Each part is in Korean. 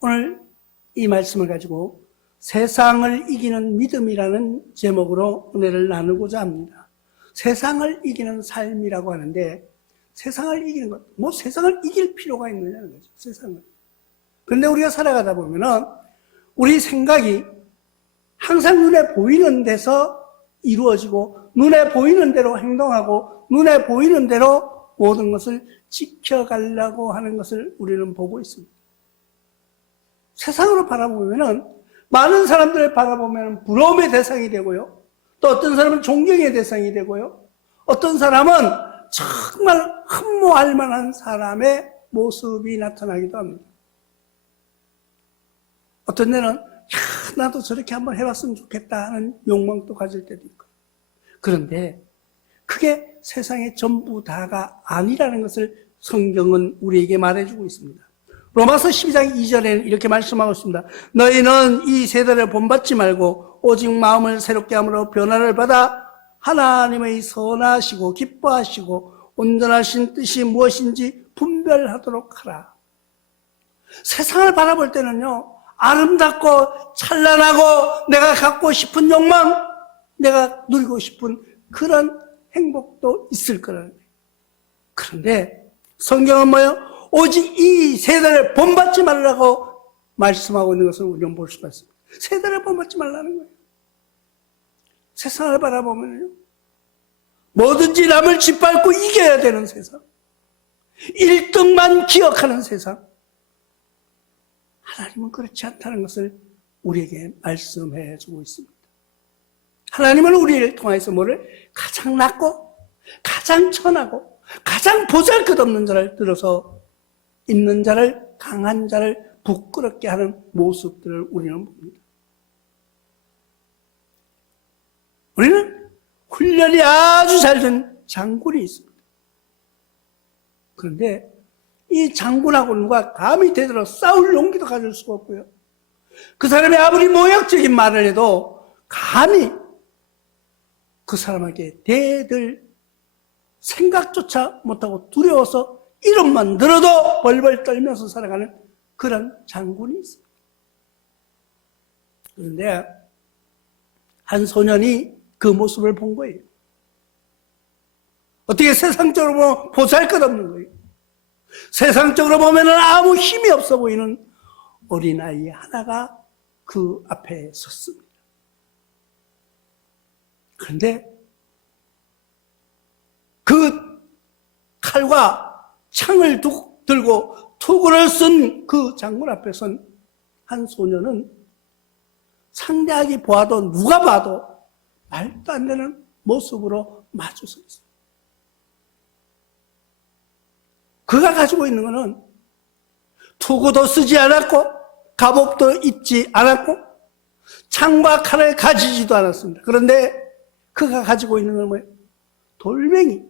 오늘 이 말씀을 가지고 세상을 이기는 믿음이라는 제목으로 은혜를 나누고자 합니다. 세상을 이기는 삶이라고 하는데, 세상을 이기는 것, 뭐 세상을 이길 필요가 있느냐는 거죠, 세상을. 그런데 우리가 살아가다 보면은 우리 생각이 항상 눈에 보이는 데서 이루어지고, 눈에 보이는 대로 행동하고, 눈에 보이는 대로 모든 것을 지켜가려고 하는 것을 우리는 보고 있습니다. 세상으로 바라보면은 많은 사람들을 바라보면 부러움의 대상이 되고요. 또 어떤 사람은 존경의 대상이 되고요. 어떤 사람은 정말 흠모할 만한 사람의 모습이 나타나기도 합니다. 어떤 데는 나도 저렇게 한번 해봤으면 좋겠다 하는 욕망도 가질 때도 있고. 그런데 그게 세상의 전부 다가 아니라는 것을 성경은 우리에게 말해주고 있습니다. 로마서 12장 2절에는 이렇게 말씀하고 있습니다. 너희는 이 세대를 본받지 말고 오직 마음을 새롭게 함으로 변화를 받아 하나님의 선하시고 기뻐하시고 온전하신 뜻이 무엇인지 분별하도록 하라. 세상을 바라볼 때는요, 아름답고 찬란하고 내가 갖고 싶은 욕망, 내가 누리고 싶은 그런 행복도 있을 거라는 거예요. 그런데 성경은 뭐예요? 오직 이 세대를 본받지 말라고 말씀하고 있는 것을 우리는 볼 수가 있습니다. 세대를 본받지 말라는 거예요. 세상을 바라보면요, 뭐든지 남을 짓밟고 이겨야 되는 세상, 1등만 기억하는 세상. 하나님은 그렇지 않다는 것을 우리에게 말씀해 주고 있습니다. 하나님은 우리를 통해서 뭐를 가장 낮고 가장 천하고 가장 보잘것없는 자를 들어서 있는 자를, 강한 자를 부끄럽게 하는 모습들을 우리는 봅니다. 우리는 훈련이 아주 잘 된 장군이 있습니다. 그런데 이 장군하고 누가 감히 대들어 싸울 용기도 가질 수가 없고요. 그 사람이 아무리 모욕적인 말을 해도 감히 그 사람에게 대들 생각조차 못하고 두려워서 이름만 들어도 벌벌 떨면서 살아가는 그런 장군이 있습니다. 그런데 한 소년이 그 모습을 본 거예요. 어떻게 세상적으로 보면 보잘것없는 거예요. 세상적으로 보면 아무 힘이 없어 보이는 어린아이 하나가 그 앞에 섰습니다. 그런데 그 칼과 창을 들고 투구를 쓴 그 장군 앞에 선 한 소년은 상대하기 보아도 누가 봐도 말도 안 되는 모습으로 마주서 있어요. 그가 가지고 있는 것은 투구도 쓰지 않았고 갑옷도 입지 않았고 창과 칼을 가지지도 않았습니다. 그런데 그가 가지고 있는 건 뭐예요? 돌멩이.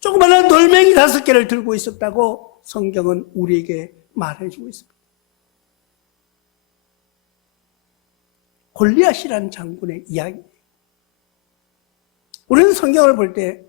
조그마한 돌멩이 5개를 들고 있었다고 성경은 우리에게 말해주고 있습니다. 골리앗이라는 장군의 이야기예요. 우리는 성경을 볼 때,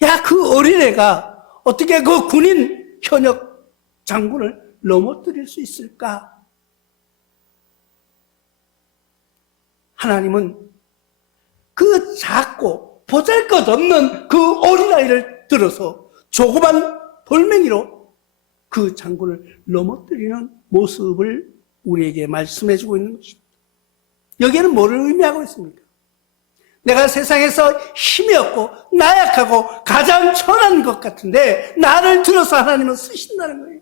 야, 그 어린애가 어떻게 그 군인 현역 장군을 넘어뜨릴 수 있을까? 하나님은 그 작고 보잘것없는 그 어린아이를 들어서 조그만 돌멩이로 그 장군을 넘어뜨리는 모습을 우리에게 말씀해주고 있는 것입니다. 여기에는 뭐를 의미하고 있습니까? 내가 세상에서 힘이 없고 나약하고 가장 천한 것 같은데 나를 들어서 하나님은 쓰신다는 거예요.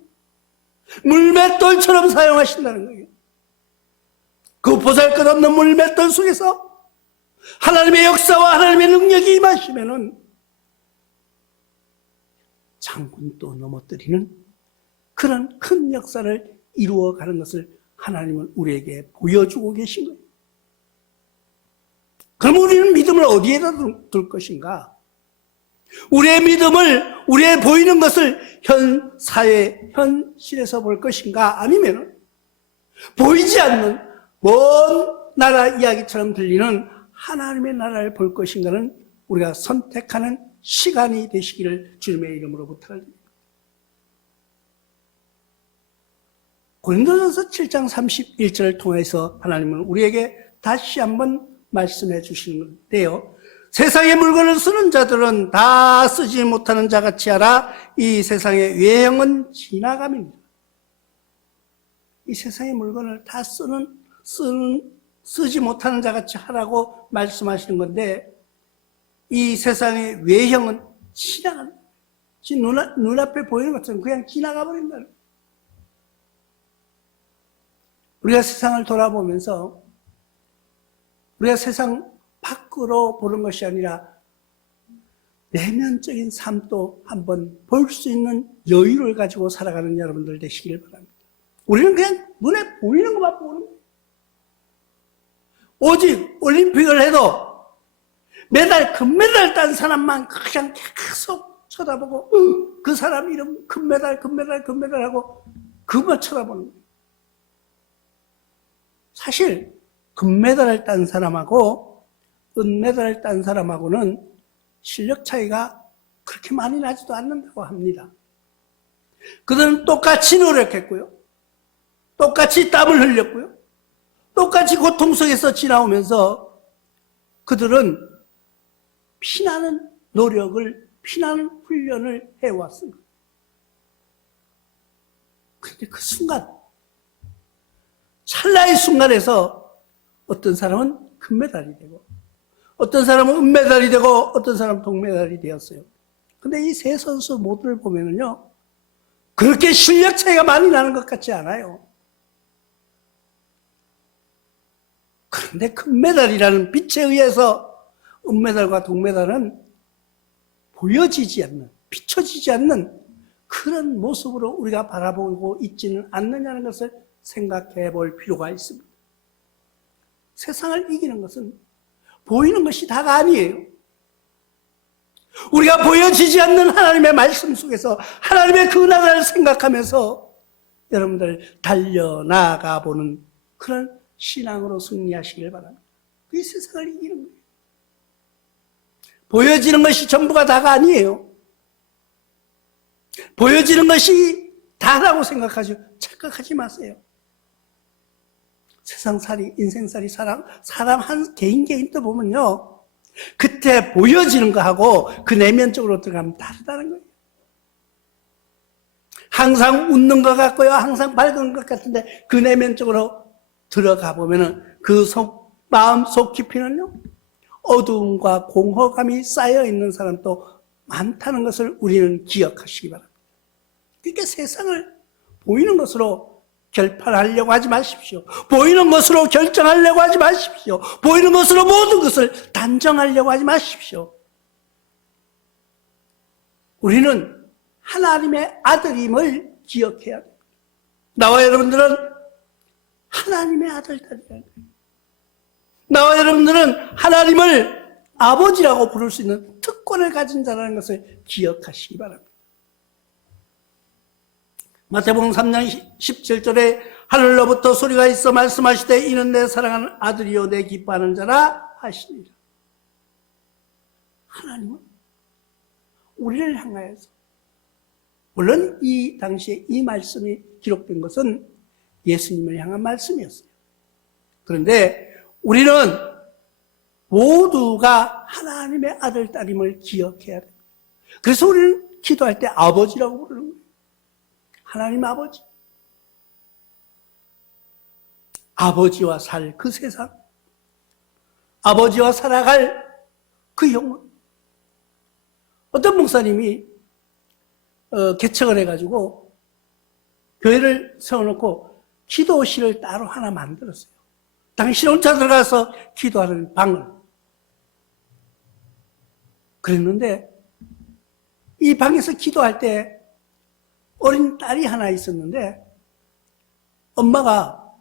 물맷돌처럼 사용하신다는 거예요. 그 보잘것없는 물맷돌 속에서 하나님의 역사와 하나님의 능력이 임하시면은 장군도 넘어뜨리는 그런 큰 역사를 이루어가는 것을 하나님은 우리에게 보여주고 계신 거예요. 그럼 우리는 믿음을 어디에다 둘 것인가? 우리의 믿음을, 우리의 보이는 것을 현 사회, 현실에서 볼 것인가? 아니면 보이지 않는 먼 나라 이야기처럼 들리는 하나님의 나라를 볼 것인가는 우리가 선택하는 시간이 되시기를 주님의 이름으로 부탁드립니다. 고린도전서 7장 31절을 통해서 하나님은 우리에게 다시 한번 말씀해 주시는 건데요. 세상의 물건을 쓰는 자들은 다 쓰지 못하는 자같이 하라. 이 세상의 외형은 지나감입니다. 이 세상의 물건을 다 쓰지 못하는 자같이 하라고 말씀하시는 건데, 이 세상의 외형은 지나갑니다. 지금 눈앞에 보이는 것처럼 그냥 지나가 버린다는 거예요. 우리가 세상을 돌아보면서 우리가 세상 밖으로 보는 것이 아니라 내면적인 삶도 한번 볼 수 있는 여유를 가지고 살아가는 여러분들 되시길 바랍니다. 우리는 그냥 눈에 보이는 것만 보는 거예요. 오직 올림픽을 해도 금메달 딴 사람만 그냥 계속 쳐다보고 그 사람 이름 금메달 하고 그만 쳐다보는 거예요. 사실 금메달을 딴 사람하고 은메달을 딴 사람하고는 실력 차이가 그렇게 많이 나지도 않는다고 합니다. 그들은 똑같이 노력했고요. 똑같이 땀을 흘렸고요. 똑같이 고통 속에서 지나오면서 그들은 피나는 노력을, 피나는 훈련을 해왔습니다. 그런데 그 순간, 찰나의 순간에서 어떤 사람은 금메달이 되고, 어떤 사람은 은메달이 되고, 어떤 사람은 동메달이 되었어요. 근데 이 세 선수 모두를 보면은요, 그렇게 실력 차이가 많이 나는 것 같지 않아요. 그런데 금메달이라는 빛에 의해서 은메달과 동메달은 보여지지 않는, 비춰지지 않는 그런 모습으로 우리가 바라보고 있지는 않느냐는 것을 생각해 볼 필요가 있습니다. 세상을 이기는 것은 보이는 것이 다가 아니에요. 우리가 보여지지 않는 하나님의 말씀 속에서 하나님의 그 나라를 생각하면서 여러분들 달려나가 보는 그런 신앙으로 승리하시길 바랍니다. 그게 세상을 이기는 거예요. 보여지는 것이 전부가 다가 아니에요. 보여지는 것이 다라고 착각하지 마세요. 세상살이, 인생살이, 사람 한 개인 또 보면요, 그때 보여지는 거하고 그 내면적으로 들어가면 다르다는 거예요. 항상 웃는 것 같고요, 항상 밝은 것 같은데 그 내면적으로 들어가 보면은 그 마음 속 깊이는요, 어두움과 공허감이 쌓여 있는 사람도 많다는 것을 우리는 기억하시기 바랍니다. 그러니까 세상을 보이는 것으로 결판하려고 하지 마십시오. 보이는 것으로 결정하려고 하지 마십시오. 보이는 것으로 모든 것을 단정하려고 하지 마십시오. 우리는 하나님의 아들임을 기억해야 됩니다. 나와 여러분들은 하나님의 아들들이라는 거예요. 나와 여러분들은 하나님을 아버지라고 부를 수 있는 특권을 가진 자라는 것을 기억하시기 바랍니다. 마태복음 3장 17절에 하늘로부터 소리가 있어 말씀하시되 이는 내 사랑하는 아들이요 내 기뻐하는 자라 하시니라. 하나님은 우리를 향하여서, 물론 이 당시에 이 말씀이 기록된 것은 예수님을 향한 말씀이었어요. 그런데 우리는 모두가 하나님의 아들, 딸임을 기억해야 됩니다. 그래서 우리는 기도할 때 아버지라고 부르는 거예요. 하나님 아버지. 아버지와 살 그 세상, 아버지와 살아갈 그 영혼. 어떤 목사님이 개척을 해가지고 교회를 세워놓고 기도실을 따로 하나 만들었어요. 당신 혼자 들어가서 기도하는 방을. 그랬는데 이 방에서 기도할 때 어린 딸이 하나 있었는데 엄마가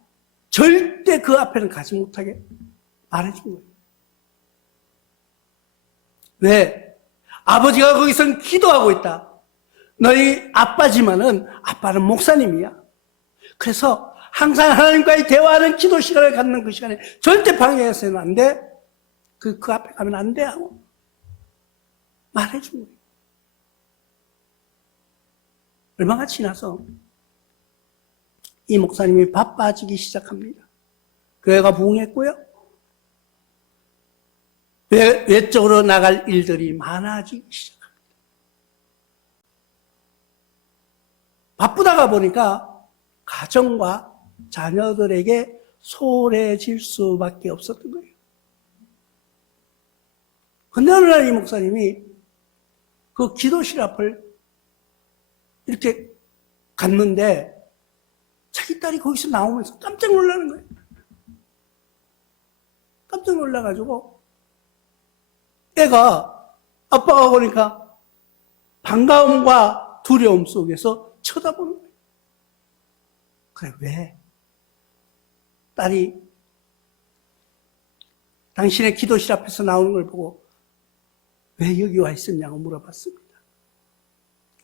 절대 그 앞에는 가지 못하게 말해준 거예요. 왜? 아버지가 거기서 기도하고 있다. 너희 아빠지만은 아빠는 목사님이야. 그래서 항상 하나님과의 대화하는 기도 시간을 갖는 그 시간에 절대 방해해서는 안 돼. 그 앞에 가면 안 돼 하고 말해준 거예요. 얼마가 지나서 이 목사님이 바빠지기 시작합니다. 교회가 부흥했고요. 외적으로 나갈 일들이 많아지기 시작합니다. 바쁘다가 보니까 가정과 자녀들에게 소홀해질 수밖에 없었던 거예요. 근데 어느 날 이 목사님이 그 기도실 앞을 이렇게 갔는데 자기 딸이 거기서 나오면서 깜짝 놀라는 거예요. 깜짝 놀라가지고 애가 아빠가 보니까 반가움과 두려움 속에서 쳐다보는 거예요. 그래, 왜? 딸이 당신의 기도실 앞에서 나오는 걸 보고 왜 여기 와 있었냐고 물어봤습니다.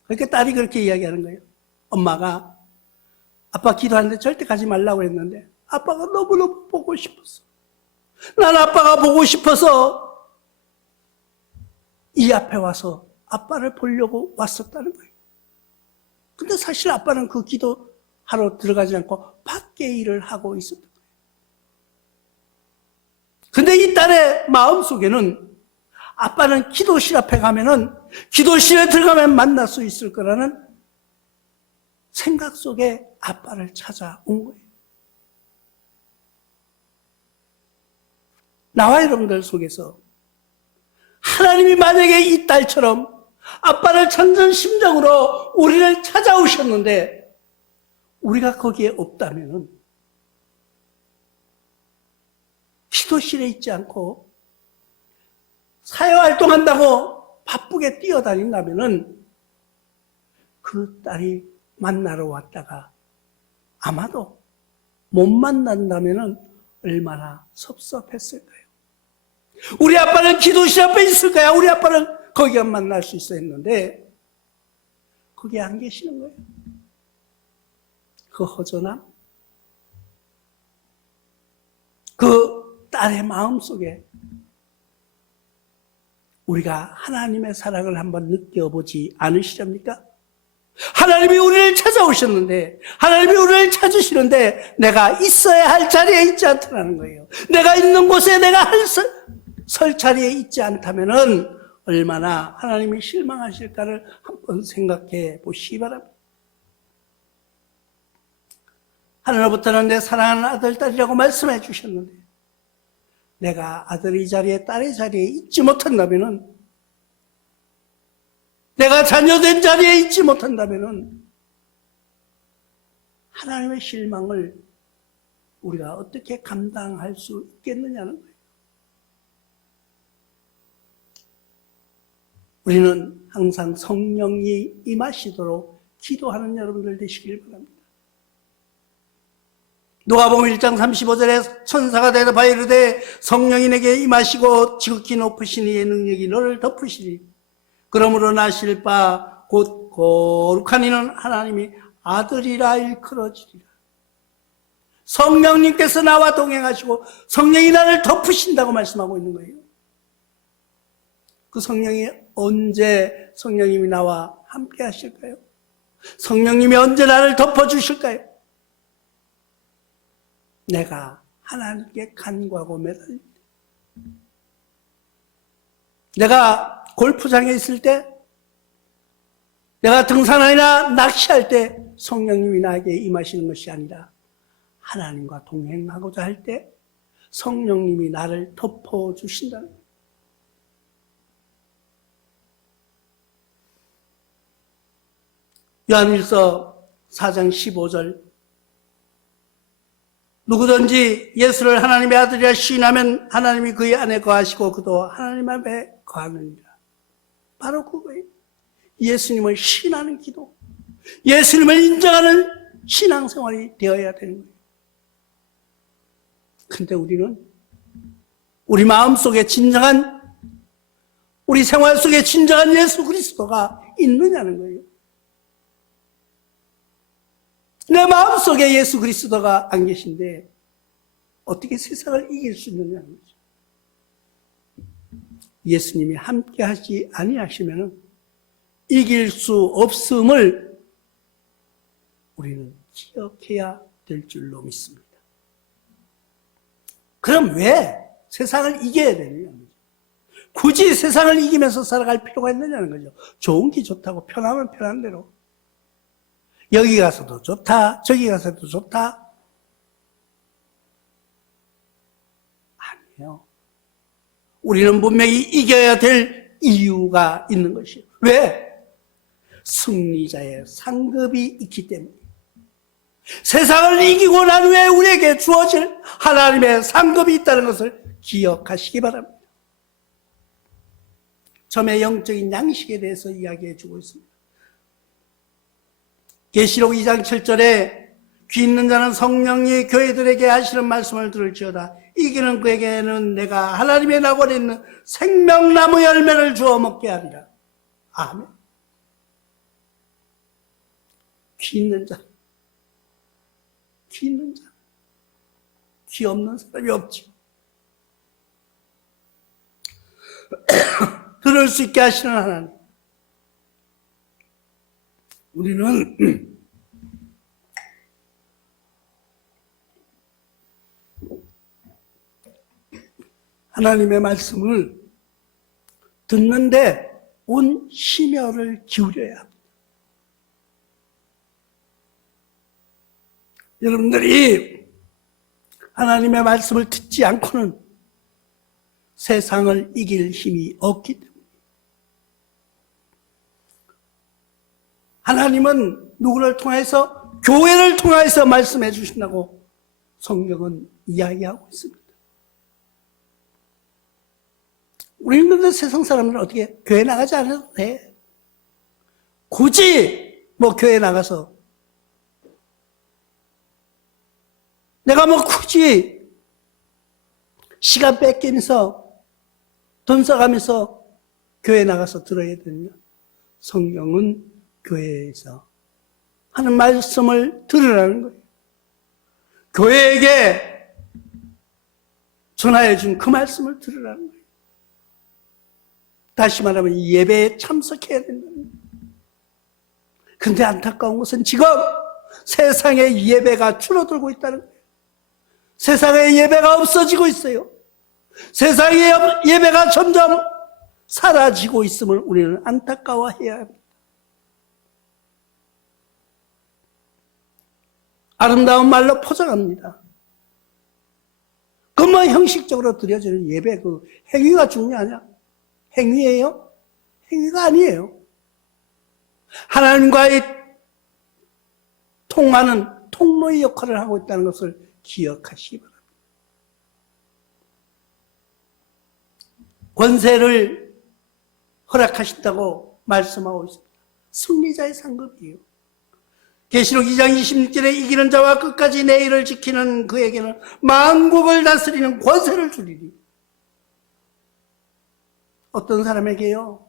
그러니까 딸이 그렇게 이야기하는 거예요. 엄마가 아빠 기도하는데 절대 가지 말라고 했는데 아빠가 너무너무 보고 싶었어. 난 아빠가 보고 싶어서 이 앞에 와서 아빠를 보려고 왔었다는 거예요. 근데 사실 아빠는 그 기도하러 들어가지 않고 밖에 일을 하고 있었던 거예요. 근데 이 딸의 마음속에는 아빠는 기도실 앞에 가면은 기도실에 들어가면 만날 수 있을 거라는 생각 속에 아빠를 찾아온 거예요. 나와 여러분들 속에서 하나님이 만약에 이 딸처럼 아빠를 찾는 심정으로 우리를 찾아오셨는데 우리가 거기에 없다면은 기도실에 있지 않고 사회활동한다고 바쁘게 뛰어다닌다면은 그 딸이 만나러 왔다가 아마도 못 만난다면은 얼마나 섭섭했을까요? 우리 아빠는 기도실 앞에 있을까요? 우리 아빠는 거기에 만날 수 있어 했는데 거기에 안 계시는 거예요. 그 허전함, 그 딸의 마음속에 우리가 하나님의 사랑을 한번 느껴보지 않으시렵니까? 하나님이 우리를 찾아오셨는데 하나님이 우리를 찾으시는데 내가 있어야 할 자리에 있지 않다는 거예요. 내가 있는 곳에 내가 설 자리에 있지 않다면은 얼마나 하나님이 실망하실까를 한번 생각해 보시기 바랍니다. 하나님부터는 내 사랑하는 아들, 딸이라고 말씀해 주셨는데 내가 아들의 자리에 딸의 자리에 있지 못한다면은 내가 자녀된 자리에 있지 못한다면은 하나님의 실망을 우리가 어떻게 감당할 수 있겠느냐는 거예요. 우리는 항상 성령이 임하시도록 기도하는 여러분들 되시길 바랍니다. 누가복음 1장 35절에 천사가 대답하여 이르되 성령이 내게 임하시고 지극히 높으신 이의 능력이 너를 덮으시리. 그러므로 나실 바 곧 거룩한 이는 하나님이 아들이라 일컬어지리라. 성령님께서 나와 동행하시고 성령이 나를 덮으신다고 말씀하고 있는 거예요. 그 성령이 언제 성령님이 나와 함께 하실까요? 성령님이 언제 나를 덮어주실까요? 내가 하나님께 간구하고 매달릴 때, 내가 골프장에 있을 때, 내가 등산하거나 낚시할 때 성령님이 나에게 임하시는 것이 아니라 하나님과 동행하고자 할 때 성령님이 나를 덮어주신다는 거예요. 요한일서 4장 15절 누구든지 예수를 하나님의 아들이라 시인하면 하나님이 그의 안에 거하시고 그도 하나님 앞에 거하느니라. 바로 그거예요. 예수님을 시인하는 기도, 예수님을 인정하는 신앙생활이 되어야 되는 거예요. 근데 우리는 우리 마음속에 진정한, 우리 생활 속에 진정한 예수 그리스도가 있느냐는 거예요. 내 마음속에 예수 그리스도가 안 계신데 어떻게 세상을 이길 수 있느냐는 거죠. 예수님이 함께 하지 아니하시면 이길 수 없음을 우리는 기억해야 될 줄로 믿습니다. 그럼 왜 세상을 이겨야 되느냐? 굳이 세상을 이기면서 살아갈 필요가 있느냐는 거죠. 좋은 게 좋다고, 편하면 편한 대로. 여기 가서도 좋다, 저기 가서도 좋다. 아니에요. 우리는 분명히 이겨야 될 이유가 있는 것이에요. 왜? 승리자의 상급이 있기 때문에. 세상을 이기고 난 후에 우리에게 주어질 하나님의 상급이 있다는 것을 기억하시기 바랍니다. 처음에 영적인 양식에 대해서 이야기해 주고 있습니다. 계시록 2장 7절에 귀 있는 자는 성령이 교회들에게 하시는 말씀을 들을지어다. 이기는 그에게는 내가 하나님의 나골에 있는 생명나무 열매를 주어 먹게 하리라. 아멘. 귀 있는 자, 귀 있는 자, 귀 없는 사람이 없죠. 들을 수 있게 하시는 하나님. 우리는 하나님의 말씀을 듣는데 온 심혈을 기울여야 합니다. 여러분들이 하나님의 말씀을 듣지 않고는 세상을 이길 힘이 없기 때문에 하나님은 누구를 통해서? 교회를 통해서 말씀해 주신다고 성경은 이야기하고 있습니다. 우리는 그런데 세상 사람들은 어떻게 교회 나가지 않아도 돼. 굳이 교회 나가서 내가 굳이 시간 뺏기면서 돈 써가면서 교회 나가서 들어야 되느냐? 성경은 교회에서 하는 말씀을 들으라는 거예요. 교회에게 전하여 준 그 말씀을 들으라는 거예요. 다시 말하면 예배에 참석해야 된다는 거예요. 근데 안타까운 것은 지금 세상의 예배가 줄어들고 있다는 거예요. 세상의 예배가 없어지고 있어요. 세상의 예배가 점점 사라지고 있음을 우리는 안타까워해야 합니다. 아름다운 말로 포장합니다. 형식적으로 드려지는 예배, 행위가 중요하냐? 행위예요? 행위가 아니에요. 하나님과의 통하는 통로의 역할을 하고 있다는 것을 기억하시기 바랍니다. 권세를 허락하신다고 말씀하고 있습니다. 승리자의 상급이에요. 계시록 2장 26절에 이기는 자와 끝까지 내 일을 지키는 그에게는 만국을 다스리는 권세를 주리니. 어떤 사람에게요?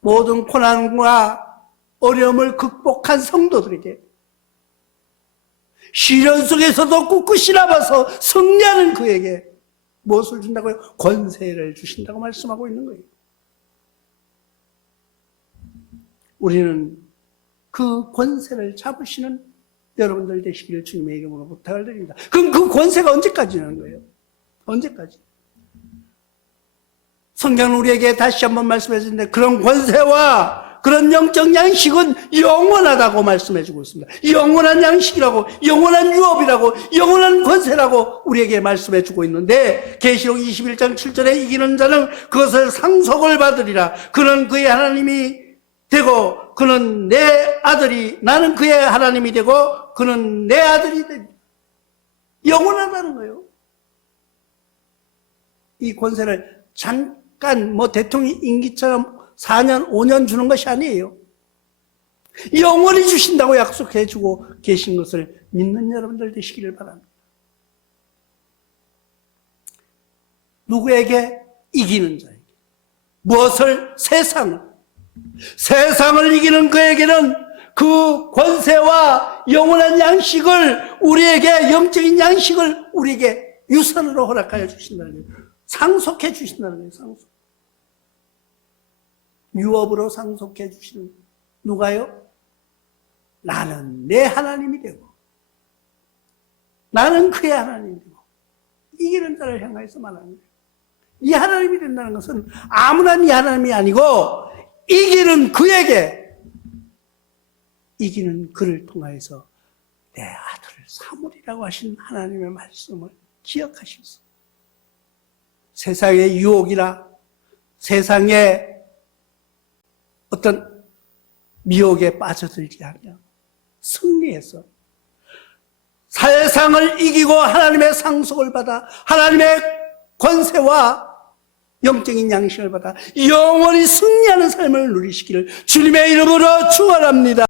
모든 고난과 어려움을 극복한 성도들에게, 시련 속에서도 꿋꿋이 남아서 승리하는 그에게 무엇을 준다고요? 권세를 주신다고 말씀하고 있는 거예요. 우리는 그 권세를 잡으시는 여러분들 되시기를 주님의 이름으로 부탁을 드립니다. 그럼 그 권세가 언제까지는 거예요? 언제까지? 성경은 우리에게 다시 한번 말씀해 주는데 그런 권세와 그런 영적 양식은 영원하다고 말씀해 주고 있습니다. 영원한 양식이라고, 영원한 유업이라고, 영원한 권세라고 우리에게 말씀해 주고 있는데 계시록 21장 7절에 이기는 자는 그것을 상속을 받으리라. 그는 그의 하나님이 되고 그는 내 아들이, 나는 그의 하나님이 되고 그는 내 아들이 됩니다. 영원하다는 거예요. 이 권세를 잠깐 대통령 임기처럼 4년, 5년 주는 것이 아니에요. 영원히 주신다고 약속해 주고 계신 것을 믿는 여러분들 되시기를 바랍니다. 누구에게? 이기는 자에게. 무엇을? 세상을 이기는 그에게는 그 권세와 영원한 양식을 우리에게, 영적인 양식을 우리에게 유산으로 허락하여 주신다는 거예요. 상속해 주신다는 거예요. 상속. 유업으로 상속해 주시는 누가요? 나는 내 하나님이 되고 나는 그의 하나님이고 이기는 자를 향하여서 말하는 거예요. 네 하나님이 된다는 것은 아무나 네 하나님이 아니고 이기는 그에게, 이기는 그를 통하여서 내 아들을 삼으리라고 하신 하나님의 말씀을 기억하셔서 세상의 유혹이나 세상의 어떤 미혹에 빠져들지 않으며 승리해서 세상을 이기고 하나님의 상속을 받아 하나님의 권세와 영적인 양식을 받아 영원히 승리하는 삶을 누리시기를 주님의 이름으로 축원합니다.